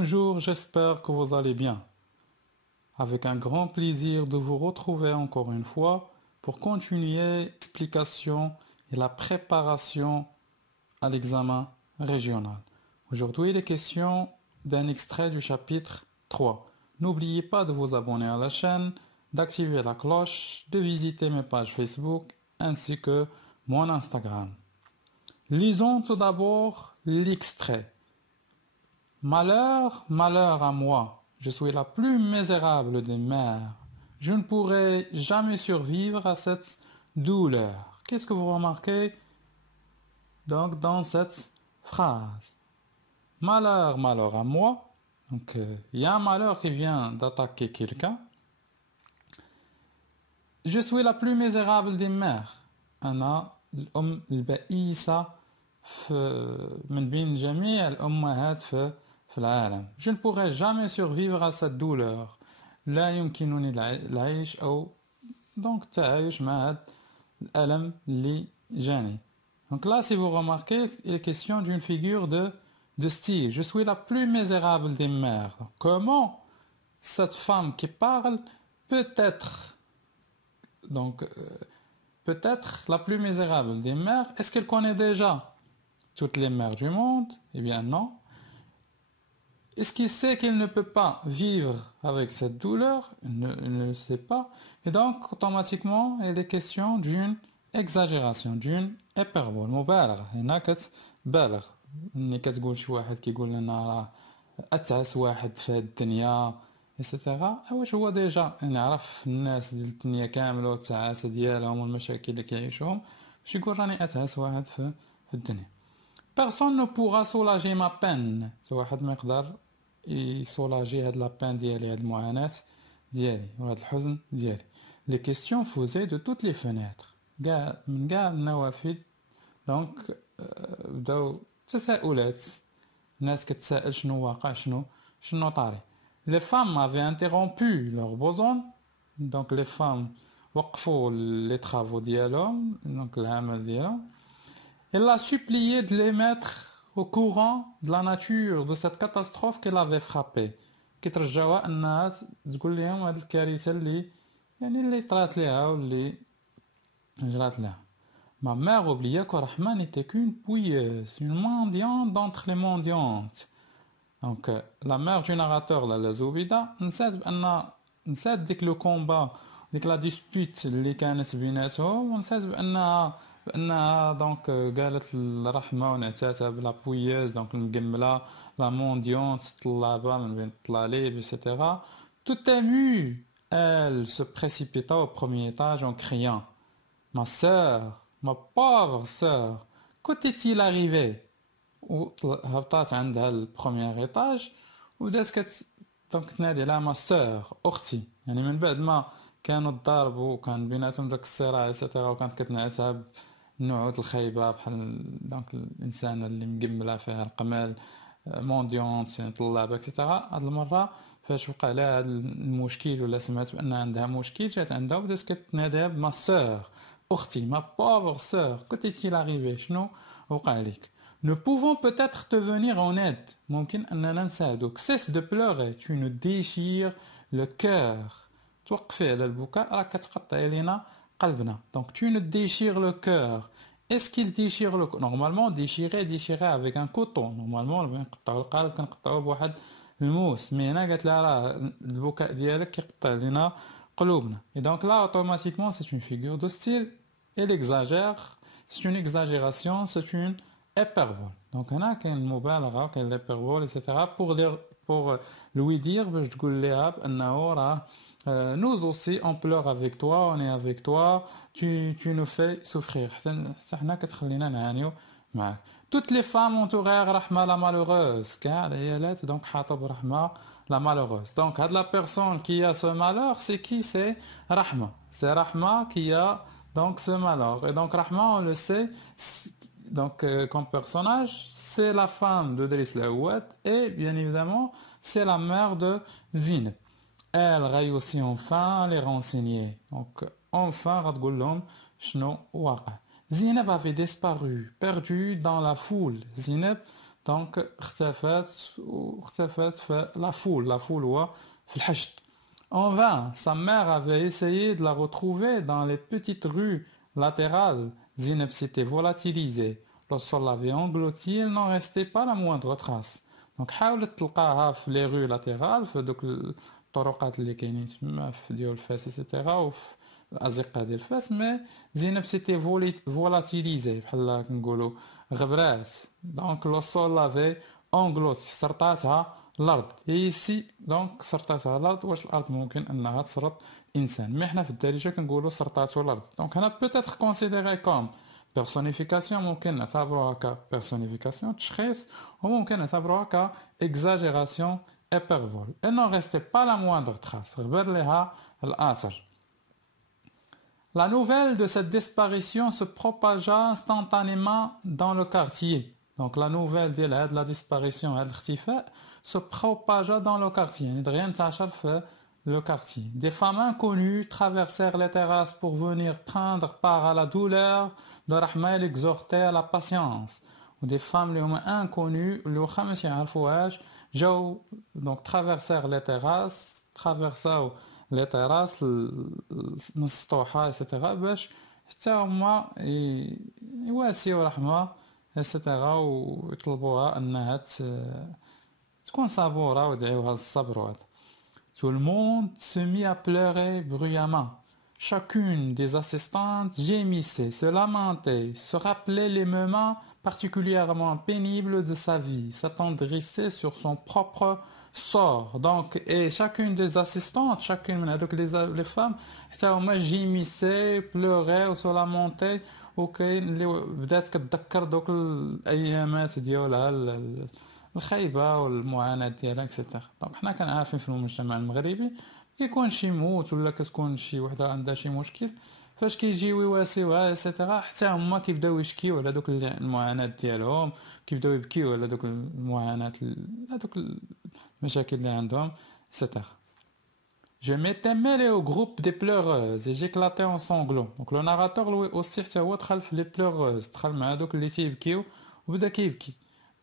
Bonjour, j'espère que vous allez bien. Avec un grand plaisir de vous retrouver encore une fois pour continuer l'explication et la préparation à l'examen régional. Aujourd'hui, il est question d'un extrait du chapitre 3. N'oubliez pas de vous abonner à la chaîne, d'activer la cloche, de visiter mes pages Facebook ainsi que mon Instagram. Lisons tout d'abord l'extrait. Malheur, malheur à moi, je suis la plus misérable des mères. Je ne pourrai jamais survivre à cette douleur. Qu'est-ce que vous remarquez donc dans cette phrase? Malheur, malheur à moi. Donc, il y a un malheur qui vient d'attaquer quelqu'un. Je suis la plus misérable des mères. أنا الأم البئيسة من بين جميع الأمهات في العالم. Je ne pourrai jamais survivre à cette douleur. لا يمكنني العيش أو donc التعايش مع هذا الألم اللي جاني. Donc là, si vous remarquez, il est question d'une figure de style. Je suis la plus misérable des mères. Comment cette femme qui parle peut être donc peut-être la plus misérable des mères? Est-ce qu'elle connaît déjà toutes les mères du monde? Eh bien non. Est-ce qu'il sait qu'il ne peut pas vivre avec cette douleur? Il ne le sait pas. Et donc, automatiquement, il est question d'une exagération, d'une hyperbole. مبالغة. هنا كتبالغ. ملي كتقول شي واحد كيقول لنا راه أتعس واحد في الدنيا إتسيتيرا. واش هو ديجا نعرف الناس ديال الدنيا كاملة والتعاسة ديالهم والمشاكل اللي كيعيشوهم باش يقول راني أتعس واحد في الدنيا. Personne ne pourra soulager ma peine. واحد ما يقدر يسولاجي هاد لا بين ديالي، هاد المعاناة ديالي وهاد الحزن ديالي. Les questions faisaient de toutes les fenêtres. من كاع النوافذ. دونك بداو تساؤلات. الناس كتسائل شنو واقع، شنو طاري. Les femmes avaient interrompu leur besoin. Donc les femmes وقفوا les travaux ديالهم، donc العمل ديالهم. Elle l'a supplié de les mettre au courant de la nature de cette catastrophe qu'elle avait frappée. كترجاوها انها تقول لهم هاد الكارثه اللي طرات ليها واللي جرات لها. Ma mère oublia que Rahma n'était qu'une pouilleuse, une mendiante d'entre les mendiantes. Donc la mère du narrateur la Zoubida نسات ديك لو كومبا، ديك لا ديسبوت اللي كانت بيناتهم، ونسات بانها دونك قالت الرحمه ونعتاتها بلا بويوز، دونك المقمله، لا مونديونت، الطلابه من بين الطلاليب etc. Tout émue, elle se précipita au premier étage en criant: Ma sœur, ma pauvre sœur, qu'est-il arrivé? وهبطات عندها البروميير ايطاج ودات دونك تنادي على ما سور اختي، يعني من بعد ما كانوا تضاربوا وكان بيناتهم داك الصراع ايتترا، وكانت كتنعتها بنوعات الخايبه بحال دونك الانسانه اللي مقمله فيها القمال مونديونت طلابه اكسترا. هاد المره فاش وقع لها هاد المشكل ولا سمعت بان عندها مشكل، جات عندها وبدات كتناديها بما سور اختي، ما بوفر سور كوتيتي لاريفي، شنو وقع لك؟ Nous pouvons peut-être te venir en aide. ممكن أننا نساعدك. Cesse de pleurer. Tu nous déchires le cœur. توقفي على البكاء، راك كتقطعي لينا قلبنا. Donc tu nous déchires le cœur. Est-ce qu'il déchire le cœur? Normalement déchirer avec un coton. Normalement نقطعوا القلب كنقطعوه بواحد الموس. Mais هنا قالت لها راه البكاء ديالك كيقطع لينا قلوبنا. Et donc là automatiquement c'est une figure de style. Elle exagère. C'est une exagération. C'est une hyperbole. Donc هنا كاين المبالغه وكاين الهيبربول etc. pour lui dire باش تقول لها بانه راه nous aussi on pleure avec toi, on est avec toi, tu nous fais souffrir. حتى حنا كتخلينا نعانيو معاك. Toutes les femmes entourèrent Rahma la malheureuse. كاع العيالات donc حاطوا برحمة la malheureuse. Donc هاد la personne qui a ce malheur, c'est qui? C'est Rahma. C'est Rahma qui a donc ce malheur. Et donc Rahma, on le sait, donc comme personnage, c'est la femme de Driss Laouad et bien évidemment c'est la mère de Zineb. Elle réussit enfin à les renseigner. Donc enfin غتقول لهم شنو واقع. Zineb avait disparu, perdue dans la foule. Zineb دونك اختفت في la foule هو في الحشد. En vain, sa mère avait essayé de la retrouver dans les petites rues latérales. Zineb s'était volatilisée. Lorsqu'on l'avait engloutie, il n'en restait pas la moindre trace. Donc حاولت تلقاها في les rues latérales في دوك الطرقات اللي كاينين تما في ديال الفاس ايتترا وفي الازقه ديال الفاس مي زينب سيتي فولاتيليزي بحال كنقولوا غبرات. دونك لوصول لافي اونغلوتي سرطاتها الارض. هي سي دونك سرطاتها الارض. واش الارض ممكن انها تسرط انسان؟ مي حنا في الدارجه كنقولوا سرطاتو الارض. دونك هنا بوتيتر كونسيديري كوم بيرسونيفيكاسيون، ممكن نعتبروها ك بيرسونيفيكاسيون تشخيص، وممكن نعتبروها ك اكزاجيراسيون hyperbole. Il n'en restait pas la moindre trace. غبر ليها الاثر. La nouvelle de cette disparition se propagea instantanément dans le quartier. Donc la nouvelle de la disparition et de l'aختفاء se propagea dans le quartier. يعني دغيا انتشر في le quartier. Des femmes inconnues traversèrent les terrasses pour venir prendre part à la douleur de Rahma. Elle exhortait à la patience. Ou des femmes اللي هما inconnues اللي واخا ماشي يعرفوهاش جاو donc traversèrent les terrasses traversaو لي تيراس المسطوحة ايتترا باش حتى هما يواسيو رحمة ايتترا ويطلبوها انها تكون صبورة ويدعيوها للصبر وهذا. Tout le monde se mit à pleurer bruyamment. Chacune des assistantes gémissait, se lamentait, se rappelait les moments particulièrement pénibles de sa vie, s'attendrissait sur son propre sort. Donc, et chacune des assistantes, donc les femmes, gémissaient, pleuraient ou se lamentaient, بدات كتذكر دوك الايامات ديالها الخايبه والمعاناه ديالها اكسيتيرا. دونك حنا كنعرفين في المجتمع المغربي كيكون شي موت ولا كتكون شي وحده عندها شي مشكل، فاش كيجيو يواسيوها ايتترا حتى هما كيبداو يشكيو على دوك المعاناه ديالهم، كيبداو يبكيو على دوك المعاناه دوك المشاكل اللي عندهم ايتترا. Je m'étais mêlé au groupe des pleureuses et j'éclatais en sanglots. Donc le narrateur lui aussi حتى هو دخل في les pleureuses، دخل مع دوك اللي تيبكيو وبدا كيبكي.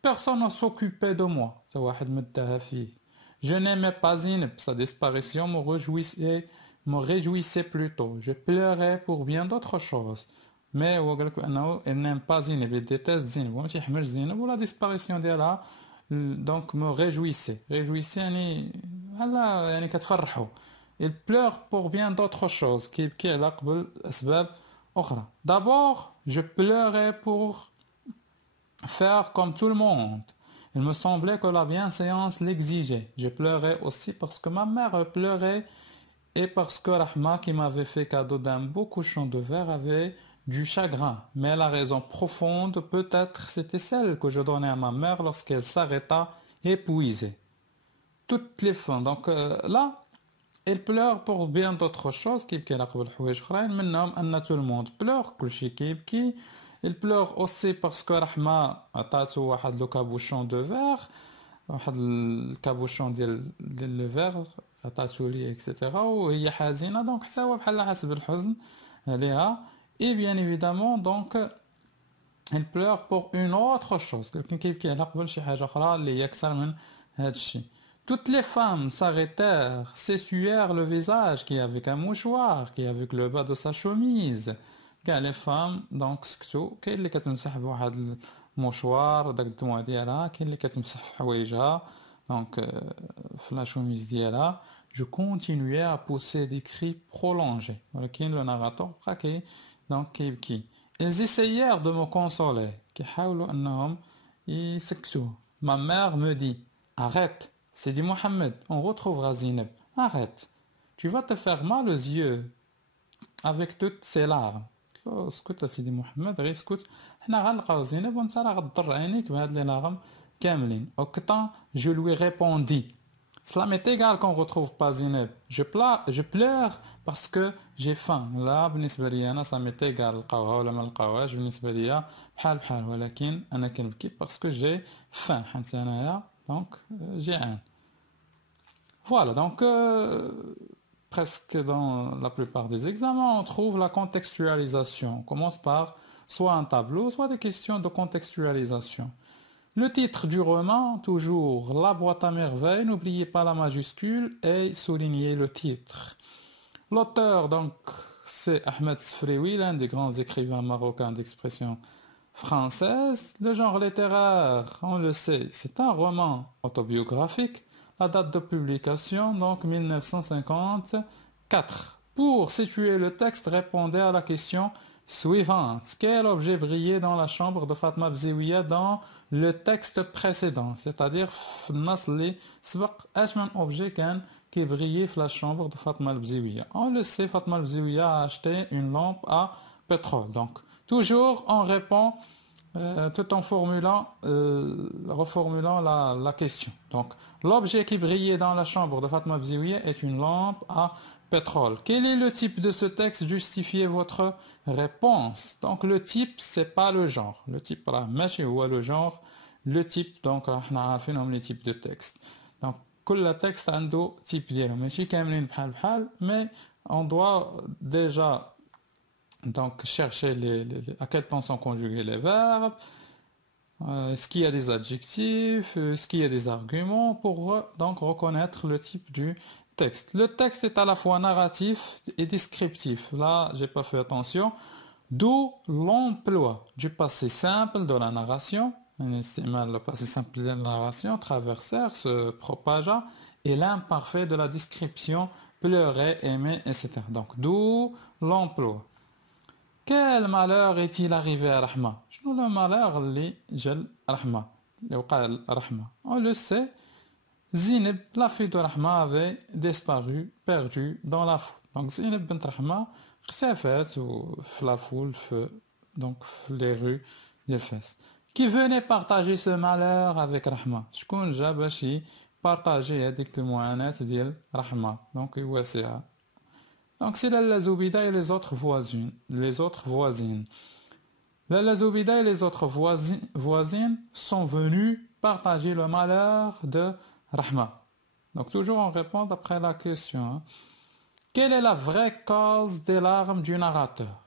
Personne ne s'occupait de moi. حتى واحد مدها فيه. Je n'aimais pas Zineb, sa disparition me réjouissait plutôt. Je pleurais pour bien d'autres choses. Mais هو قالك انه il n'aime pas Zineb, il déteste Zineb. وما تيحملش زينب ولا disparition ديالها donc me réjouissait. Réjouissait يعني هلا يعني كتفرحوا. Il pleure pour bien d'autres choses. كيبكي على قبل اسباب اخرى. D'abord, je pleurais pour faire comme tout le monde. Il me semblait que la bienséance l'exigeait. Je pleurais aussi parce que ma mère pleurait et parce que Rahma, qui m'avait fait cadeau d'un beau couchon de verre, avait du chagrin. Mais la raison profonde, peut-être, c'était celle que je donnais à ma mère lorsqu'elle s'arrêta épuisée. Toutes les femmes. Donc là, elle pleure pour bien d'autres choses. كيبكي على قبل حوايج أخرين منهم أن tout le monde pleure. كلشي كيبكي. Il pleure aussi parce que Rahma عطاتو واحد لو كابوشون دو فيغ، واحد الكابوشون ديال لو فيغ عطاتو ليه اكسيتيرا، وهي حزينه دونك حتى هو بحال حاس بالحزن عليها. Et bien évidemment donc il pleure pour une autre chose. كان كيبكي على قبل شي حاجه اخرى اللي هي اكثر من هذا الشيء. Toutes les femmes s'arrêtèrent, s'essuyèrent le visage, qui avec un mouchoir, qui avec le bas de sa chemise. كاع لي فام دونك سكتو. كاين اللي كتمسح بواحد المشوار داك الدموع ديالها، كاين اللي كتمسح في حوايجها دونك في لا شوميز ديالها. Je continuais à pousser des cris prolongés. ولكن لو ناراتور بقى كي دونك كيبكي. Ils essayèrent de me consoler. كيحاولوا انهم يسكتوه. Ma mère me dit arrête, c'est dit Mohamed, on retrouvera Zineb. Arrête, tu vas te faire mal aux yeux avec toutes ces larmes. اسكت سيدي محمد، غير اسكت، حنا غنلقاو زينب وانت راه غضر عينيك بهاد لي لاغم كاملين. Autant je lui répondis, cela m'est égal qu'on retrouve pas Zineb. Je pleure parce que j'ai faim. لا بالنسبه لي انا ça m'est égal لقاوها ولا ما لقاوهاش، بالنسبه لي بحال بحال، ولكن انا كنبكي parce que j'ai faim حيت انايا دونك جيعان. Voilà donc presque dans la plupart des examens, on trouve la contextualisation. On commence par soit un tableau, soit des questions de contextualisation. Le titre du roman, toujours La boîte à merveilles, n'oubliez pas la majuscule et soulignez le titre. L'auteur, donc, c'est Ahmed Sfrioui, l'un des grands écrivains marocains d'expression française. Le genre littéraire, on le sait, c'est un roman autobiographique. La date de publication, donc 1954. Pour situer le texte, répondez à la question suivante. Quel objet brillait dans la chambre de Fatma Bziouia dans le texte précédent? C'est-à-dire, un objet qui brillait dans la chambre de Fatma Bziouia. On le sait, Fatma Bziouia a acheté une lampe à pétrole. Donc, toujours on répond tout en reformulant la question. Donc, l'objet qui brillait dans la chambre de Fatma Bziouia est une lampe à pétrole. Quel est le type de ce texte? Justifiez votre réponse. Donc, le type, c'est pas le genre. Le type, là, ماشي هو le genre. Le type, donc, احنا عارفينهم les types de texte. Donc, كل texte عنده type ديالو. ماشي كاملين بحال mais on doit déjà donc chercher à quel temps sont conjugués les verbes, est-ce qu'il y a des adjectifs, est-ce qu'il y a des arguments pour donc reconnaître le type du texte. Le texte est à la fois narratif et descriptif. Là, j'ai pas fait attention. D'où l'emploi du passé simple de la narration. Le passé simple de la narration, traversèrent, se propagea, et l'imparfait de la description, pleurait, aimait, etc. Donc, d'où l'emploi. Quel malheur est-il arrivé à Rahma? شنو le malheur اللي جا Rahma, اللي وقع Rahma? On le sait, Zineb, la fille de Rahma, avait disparu, perdue dans la foule. Donc Zineb bint Rahma اختفت في la foule, donc les rues de Fès. Qui venait partager ce malheur avec Rahma? شكون جا باش partager هذيك المعاناة ديال Rahma, donc يواسيها. Donc c'est Lalla Zoubida et les autres voisines. Lalla Zoubida et les autres voisines sont venus partager le malheur de Rahma. Donc toujours on répond après la question. Quelle est la vraie cause des larmes du narrateur?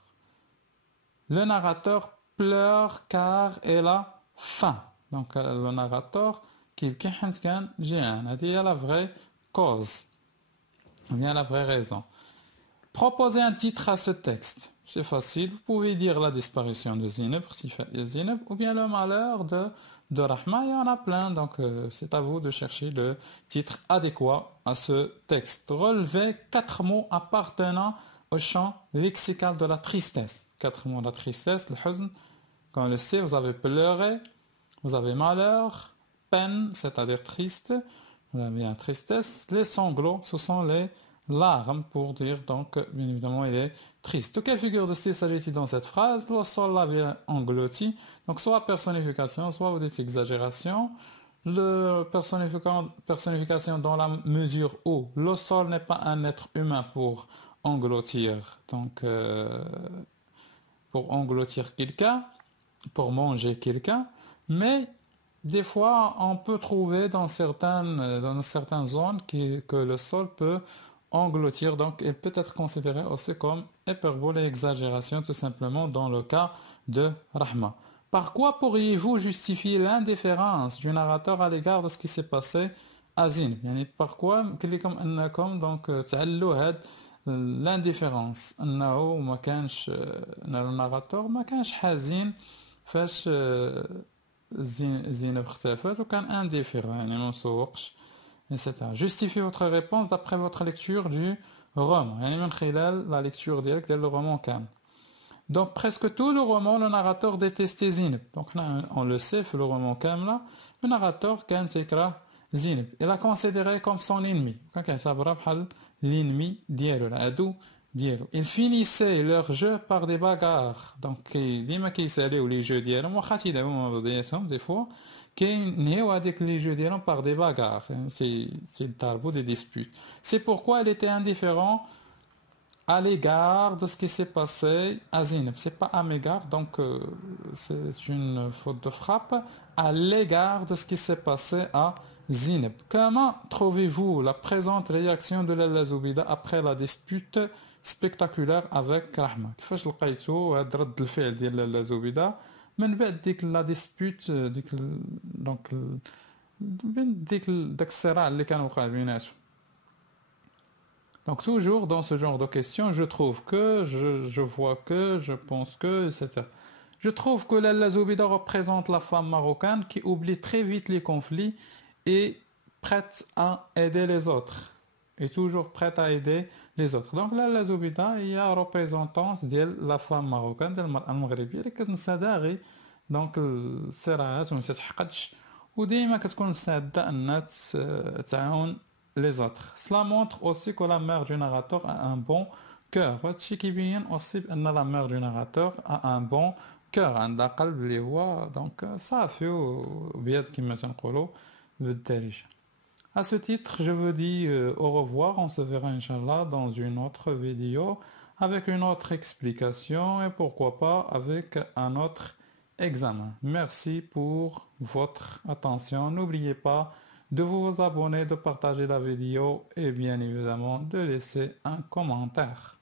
Le narrateur pleure car il a faim. Donc le narrateur qui est la vraie cause. Bien la vraie raison. Proposez un titre à ce texte. C'est facile. Vous pouvez dire la disparition de Zineb, ou bien le malheur de Rahma. Il y en a plein. Donc, c'est à vous de chercher le titre adéquat à ce texte. Relevez 4 mots appartenant au champ lexical de la tristesse. 4 mots de la tristesse, le huzn. Quand on le sait, vous avez pleuré, vous avez malheur, peine, c'est-à-dire triste. Vous avez une tristesse. Les sanglots, ce sont les larmes pour dire donc bien évidemment il est triste. De quelle figure de style s'agit-il dans cette phrase? Le sol l'avait englouti, donc soit personnification, soit vous dites exagération. Le personnification dans la mesure où le sol n'est pas un être humain pour engloutir, donc pour engloutir quelqu'un, pour manger quelqu'un, mais des fois on peut trouver dans certaines zones que le sol peut engloutir, donc il peut être considéré aussi comme hyperbole et exagération tout simplement dans le cas de Rahma. Par quoi pourriez-vous justifier l'indifférence du narrateur à l'égard de ce qui s'est passé à Zineb? يعني par quoi كلكم أنكم donc تعلوا هاد l'indifférence أنه ما كانش الناراتور ما كانش حزين فاش زينب اختفت وكان indifférent يعني ما مسوقش etc. Justifiez votre réponse d'après votre lecture du roman. La lecture directe du roman Kam. Donc presque tout le roman, le narrateur détestait Zineb. Donc on le sait, le roman Kam là, le narrateur كان تكره Zineb. Il l'a considéré comme son ennemi. L'ennemi ديالو, العدو ديالو. Ils finissaient leur jeu par des bagarres. Donc ديما كيساليو les jeux ديالهم واخا تيلعبوا بيناتهم des fois. Avec les jeux d'Iran par des bagarres, des disputes. C'est pourquoi elle était indifférente à l'égard de ce qui s'est passé à Zineb. C'est pas à m'égard, donc c'est une faute de frappe, à l'égard de ce qui s'est passé à Zineb. Comment trouvez-vous la présente réaction de Lalla Zoubida après la dispute spectaculaire avec Rahma? كيفاش لقيتو هاد رد الفعل ديال لالا زوبيدة من بعد ديك لا ديسبوت دونك داك الصراع اللي كان وقع بيناتهم. Donc toujours dans ce genre de questions, je trouve que, je vois que, je pense que, etc. Je trouve que la Zoubida représente la femme marocaine qui oublie très vite les conflits et prête à aider les autres. Et toujours prête à aider les autres. Donc là, la Zoubida, il y a représentance de la femme marocaine, de la المغربية اللي كتنسى غير دونك الصراعات وما تتحقدش وديما كتكون مستعدة أنها تعاون les autres. Cela montre aussi que la mère du narrateur a un bon cœur. هادشي كيبين aussi بأن la mère du narrateur a un bon cœur. عندها قلب اللي هو دونك صافي وبيض كما تنقولوا بالدارجة. À ce titre, je vous dis au revoir. On se verra Inch'Allah dans une autre vidéo avec une autre explication et pourquoi pas avec un autre examen. Merci pour votre attention. N'oubliez pas de vous abonner, de partager la vidéo et bien évidemment de laisser un commentaire.